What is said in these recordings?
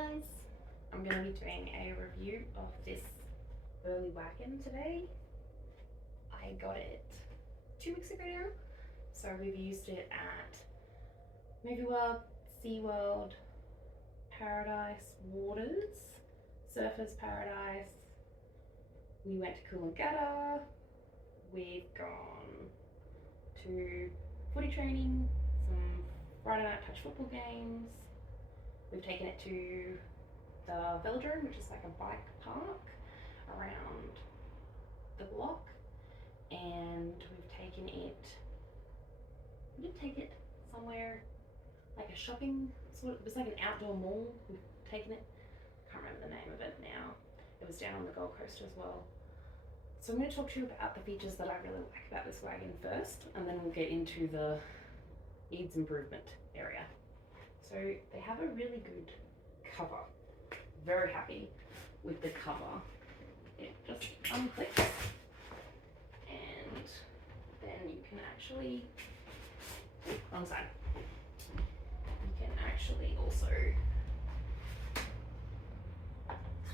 guys, I'm going to be doing a review of this Burleigh Wagon today. I got it 2 weeks ago now, so we've used it at Movie World, SeaWorld, Paradise Waters, Surfers Paradise. We went to Coolangatta. We've gone to footy training, some Friday night touch football games. We've taken it to the velodrome, which is like a bike park around the block, and we've taken it, we did take it somewhere like a shopping sort of, it was like an outdoor mall. We've taken it, can't remember the name of it now. It was down on the Gold Coast as well. So I'm going to talk to you about the features that I really like about this wagon first, and then we'll get into the needs improvement area. So they have a really good cover. Very happy with the cover. It just unclicks, and then you can actually, wrong side. You can actually also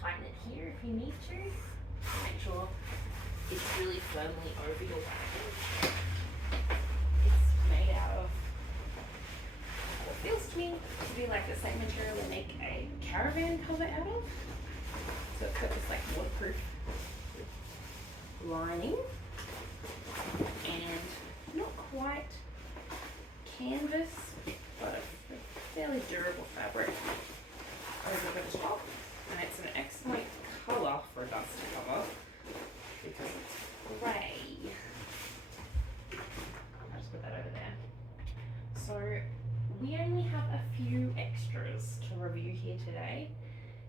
tighten it here if you need to make sure it's really firmly over your wagon. It's made out of what feels to me to be like the same material they make a caravan cover out of. So it's got this like waterproof lining and not quite canvas, but a fairly durable fabric over the top. And it's an excellent colour for a dust cover because it's grey. I'll just put that over there. So we only have a few extras to review here today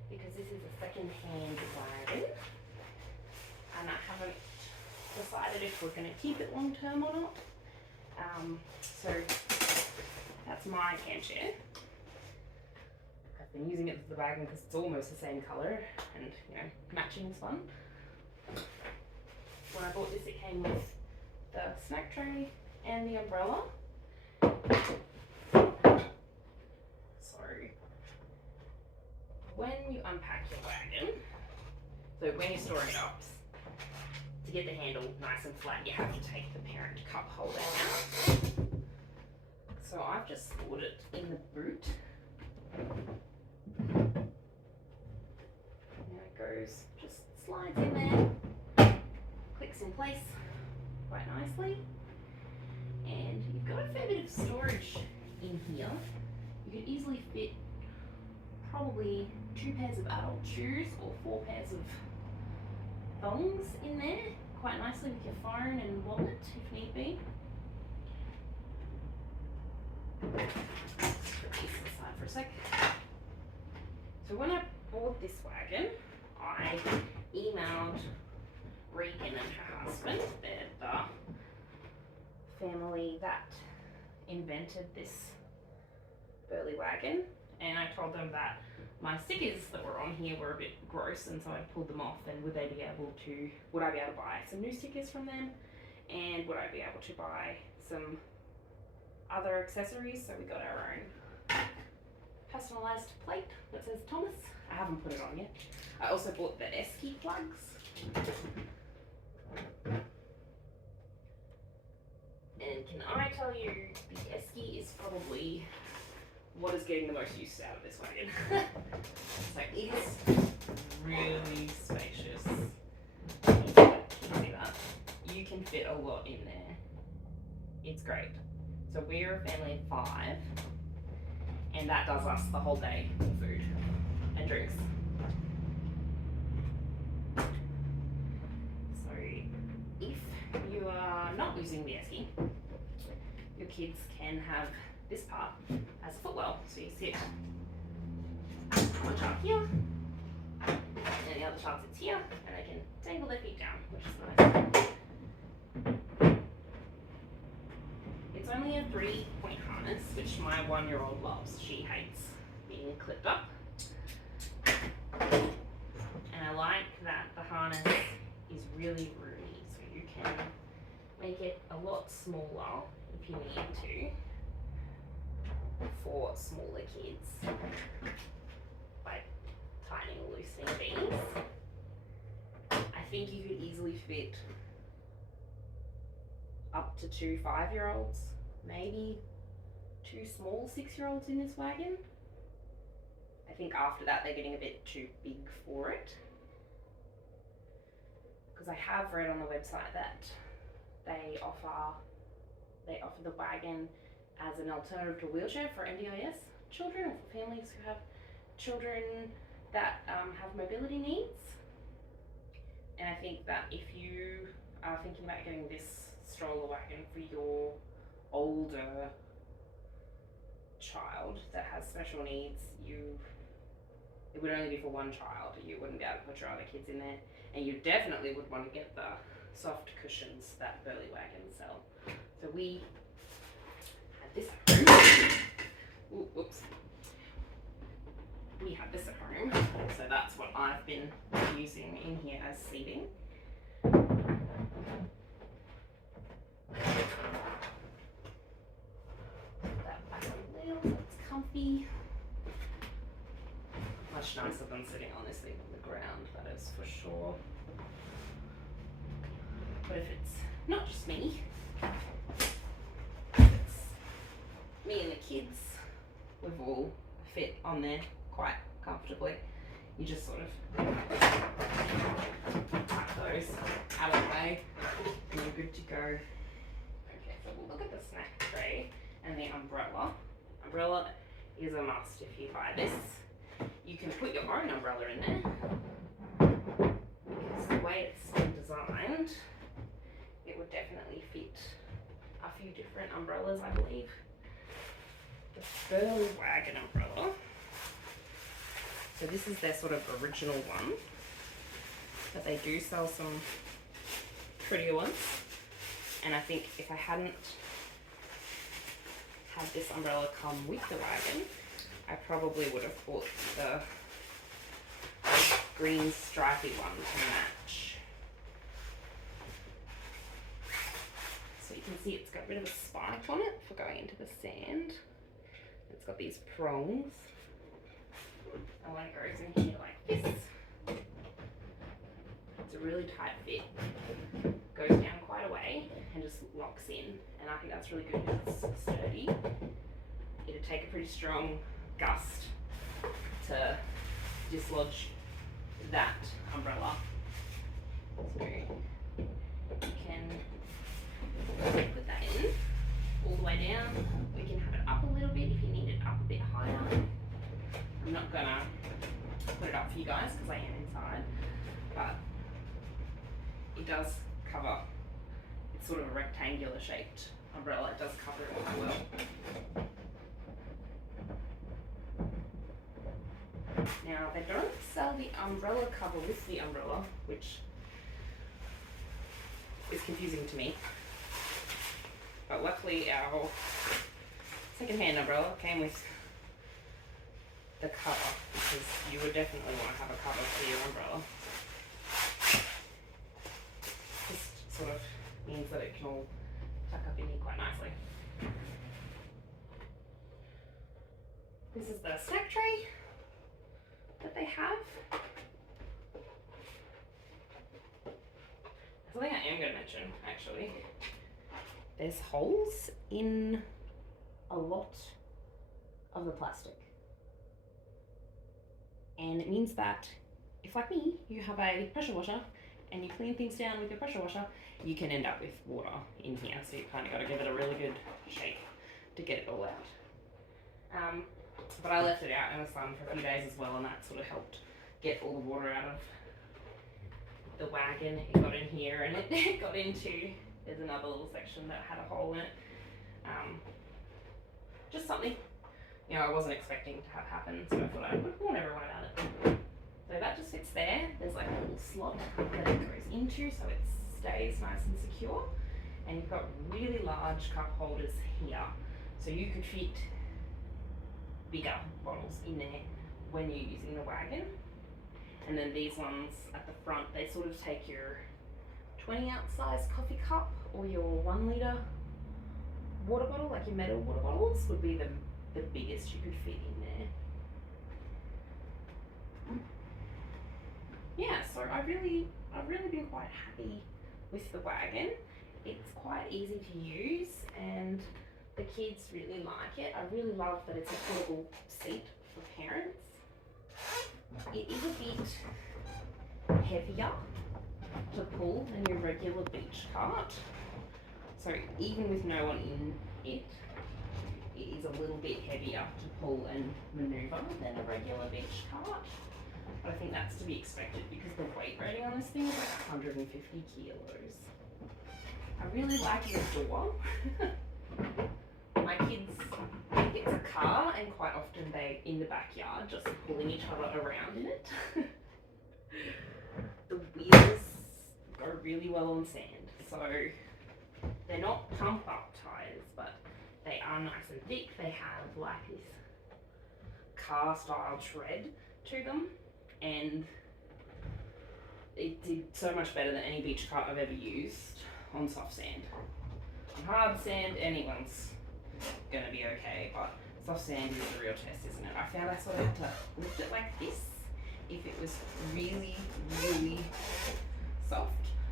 because this is a second-hand wagon, and I haven't decided if we're going to keep it long-term or not. So that's my camp chair. I've been using it as the wagon because it's almost the same colour, and you know, matching is fun. When I bought this, it came with the snack tray and the umbrella. So when you unpack your wagon, so when you're storing it up, to get the handle nice and flat, you have to take the parent cup holder out. So I've just stored it in the boot. Now it goes, just slides in there, clicks in place quite nicely, and you've got a fair bit of storage in here. You could easily fit probably 2 pairs of adult shoes or 4 pairs of thongs in there quite nicely with your phone and wallet if need be. Put these aside for a sec. So when I bought this wagon, I emailed Regan and her husband. They're the family that invented this Burleigh wagon, and I told them that my stickers that were on here were a bit gross, and so I pulled them off, and would I be able to buy some new stickers from them, and would I be able to buy some other accessories. So we got our own personalised plate that says Thomas. I haven't put it on yet. I also bought the esky plugs. And can I tell you, the esky is probably what is getting the most use out of this wagon. So it is really spacious. Can you see that? You can fit a lot in there. It's great. So we're a family of 5, and that does us the whole day for food and drinks. So if you are not using the esky, your kids can have this part as a footwell. So you sit one child here, and the other child sits here, and they can dangle their feet down, which is nice. It's only a 3-point harness, which my 1-year-old loves. She hates being clipped up. And I like that the harness is really roomy, so you can make it a lot smaller if you need to for smaller kids. Like seen these. I think you could easily fit up to 2 5-year-olds, maybe 2 small 6-year-olds in this wagon. I think after that they're getting a bit too big for it. Because I have read on the website that they offer the wagon as an alternative to a wheelchair for NDIS children, or for families who have children that have mobility needs. And I think that if you are thinking about getting this stroller wagon for your older child that has special needs, it would only be for one child. You wouldn't be able to put your other kids in there, and you definitely would want to get the soft cushions that Burleigh wagons sell. So we had this at home. Ooh, whoops. We had this at home, so that's what I've been using in here as seating. That back on wheel, so it's comfy. Much nicer than sitting on this thing on the ground, that is for sure. But if it's not just me, if it's me and the kids, we've all fit on there quite comfortably. You just sort of tuck those out of the way and you're good to go. Okay, so we'll look at the snack tray and the umbrella. Umbrella is a must if you buy this. You can put your own umbrella in there, because the way it's been designed, it would definitely fit a few different umbrellas, I believe. The Burleigh Wagon umbrella. So this is their sort of original one, but they do sell some prettier ones. And I think if I hadn't had this umbrella come with the wagon, I probably would have bought the green stripy one to match. So you can see it's got a bit of a spike on it for going into the sand. It's got these prongs. And when it goes in here like this, it's a really tight fit. Goes down quite a way and just locks in. And I think that's really good because it's sturdy. It'd take a pretty strong gust to dislodge that umbrella. So you can put that in all the way down. We can have it up a little bit if you need it up a bit higher. I'm not gonna put it up for you guys because I am inside, but it does cover. It's sort of a rectangular shaped umbrella. It does cover it quite well. Now, they don't sell the umbrella cover with the umbrella, which is confusing to me. But luckily our second-hand umbrella came with the cover, because you would definitely want to have a cover for your umbrella. Just sort of means that it can all tuck up in here quite nicely. This is the snack tray that they have. Something I am going to mention, actually. There's holes in a lot of the plastic. And it means that if, like me, you have a pressure washer and you clean things down with your pressure washer, you can end up with water in here. So you've kind of got to give it a really good shake to get it all out. But I left it out in the sun for a few days as well, and that sort of helped get all the water out of the wagon. It got in here and it got into, there's another little section that had a hole in it. Just something, you know, I wasn't expecting to have happen, so I thought I would warn everyone about it. So that just sits there. There's like a little slot that it goes into so it stays nice and secure. And you've got really large cup holders here. So you could fit bigger bottles in there when you're using the wagon. And then these ones at the front, they sort of take your 20-ounce size coffee cup or your 1 litre water bottle, like your metal water bottles, would be the biggest you could fit in there. yeah, so I've really been quite happy with the Wagon. It's quite easy to use and the kids really like it. I really love that it's a portable seat for parents. It is a bit heavier to pull than your regular beach cart. So even with no one in it, it is a little bit heavier to pull and manoeuvre than a regular beach cart. But I think that's to be expected because the weight rating on this thing is like 150 kilos. I really like the door. My kids think it's a car and quite often they're in the backyard just pulling each other around in it. The wheels go really well on sand, so they're not pump up tyres, but they are nice and thick. They have like this car style tread to them, and it did so much better than any beach cart I've ever used on soft sand. On hard sand, anyone's gonna be okay, but soft sand is the real test, isn't it? I found I sort of had to lift it like this if it was really, really soft,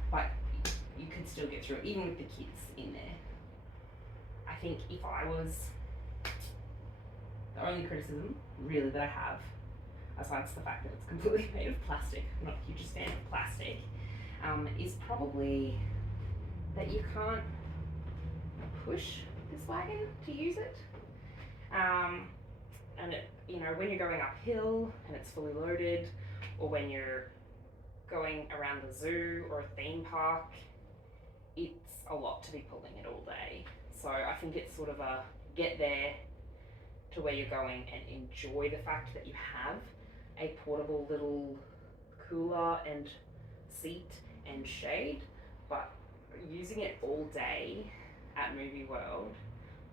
but you could still get through it, even with the kids in there. I think if I was, the only criticism really that I have, aside from the fact that it's completely made of plastic, I'm not a huge fan of plastic, is probably that you can't push this Wagon to use it. And it, you know, when you're going uphill and it's fully loaded, or when you're going around the zoo or a theme park, it's a lot to be pulling it all day. So I think it's sort of a get there to where you're going and enjoy the fact that you have a portable little cooler and seat and shade, but using it all day at Movie World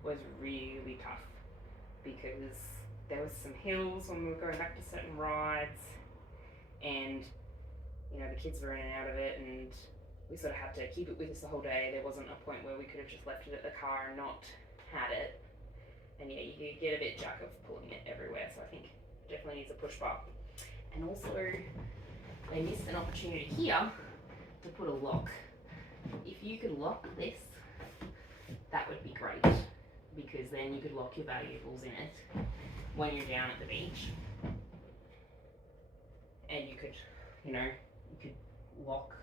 was really tough because there was some hills when we were going back to certain rides, and you know the kids were in and out of it, and we sort of had to keep it with us the whole day. There wasn't a point where we could have just left it at the car and not had it, and yeah, you get a bit jack of pulling it everywhere, so I think it definitely needs a push bar. And also they missed an opportunity here to put a lock. If you could lock this, that would be great, because then you could lock your valuables in it when you're down at the beach, and you could, you know, you could lock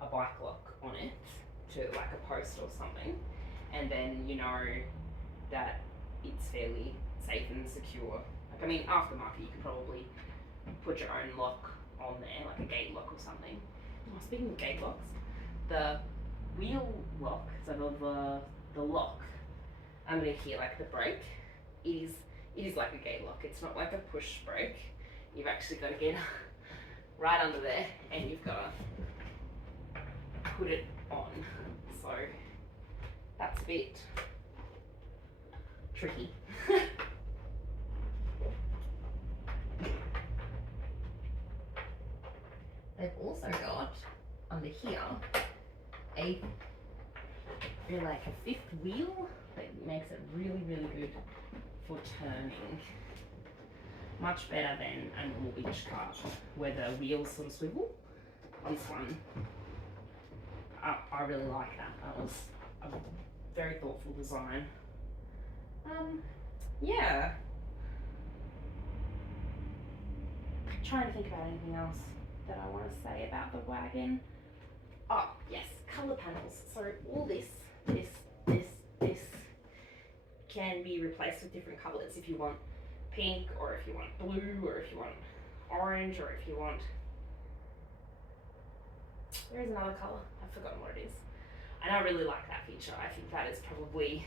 a bike lock on it to like a post or something, and then you know that it's fairly safe and secure. Like, I mean, aftermarket, you could probably put your own lock on there, like a gate lock or something. Oh, speaking of gate locks, the wheel lock, so the lock underneath here, like the brake, it is like a gate lock. It's not like a push brake. You've actually got to get right under there and you've got to put it on. So that's a bit tricky. They've also got under here like a fifth wheel that makes it really, really good for turning. Much better than a normal beach cart where the wheels sort of swivel. This one, I really like that. That was a very thoughtful design. Yeah. Trying to think about anything else that I want to say about the Wagon. Oh, yes, colour panels. So all this can be replaced with different colours if you want pink, or if you want blue, or if you want orange, or if you want... There is another colour, I've forgotten what it is. And I really like that feature. I think that is probably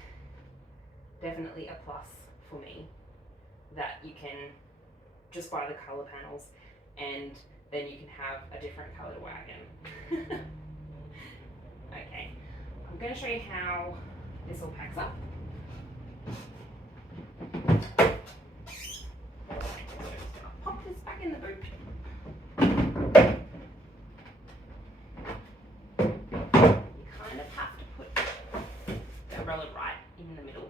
definitely a plus for me, that you can just buy the colour panels and then you can have a different coloured Wagon. Okay, I'm going to show you how this all packs up. Pop this back in the boot. You kind of have to put the umbrella right in the middle.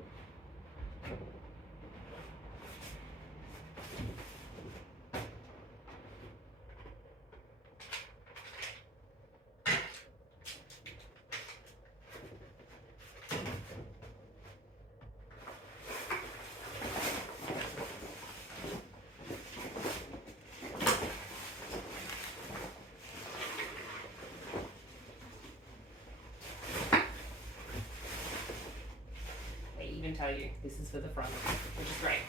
tell you, this is for the front, which is great.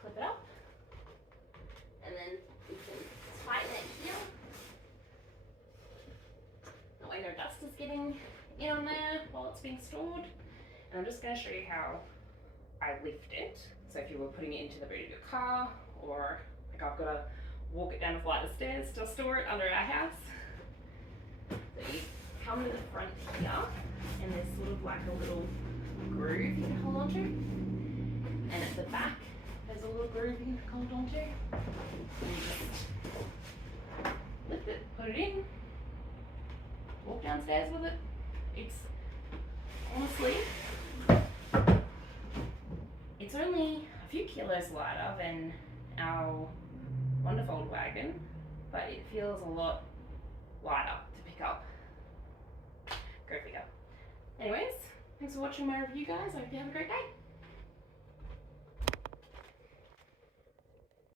Clip it up, and then we can tighten it here. That way no dust is getting in on there while it's being stored. And I'm just going to show you how I lift it. So if you were putting it into the boot of your car, or like I've got to walk it down a flight of stairs to store it under our house. So you come to the front here, and there's sort of like a little groove you can hold on to. And at the back, there's a little groove you can hold on to. And you just lift it, put it in, walk downstairs with it. It's honestly, it's only a few kilos lighter than our wonderful wagon, but it feels a lot lighter to pick up. Go figure. Anyways, thanks for watching my review, guys. I hope you have a great day.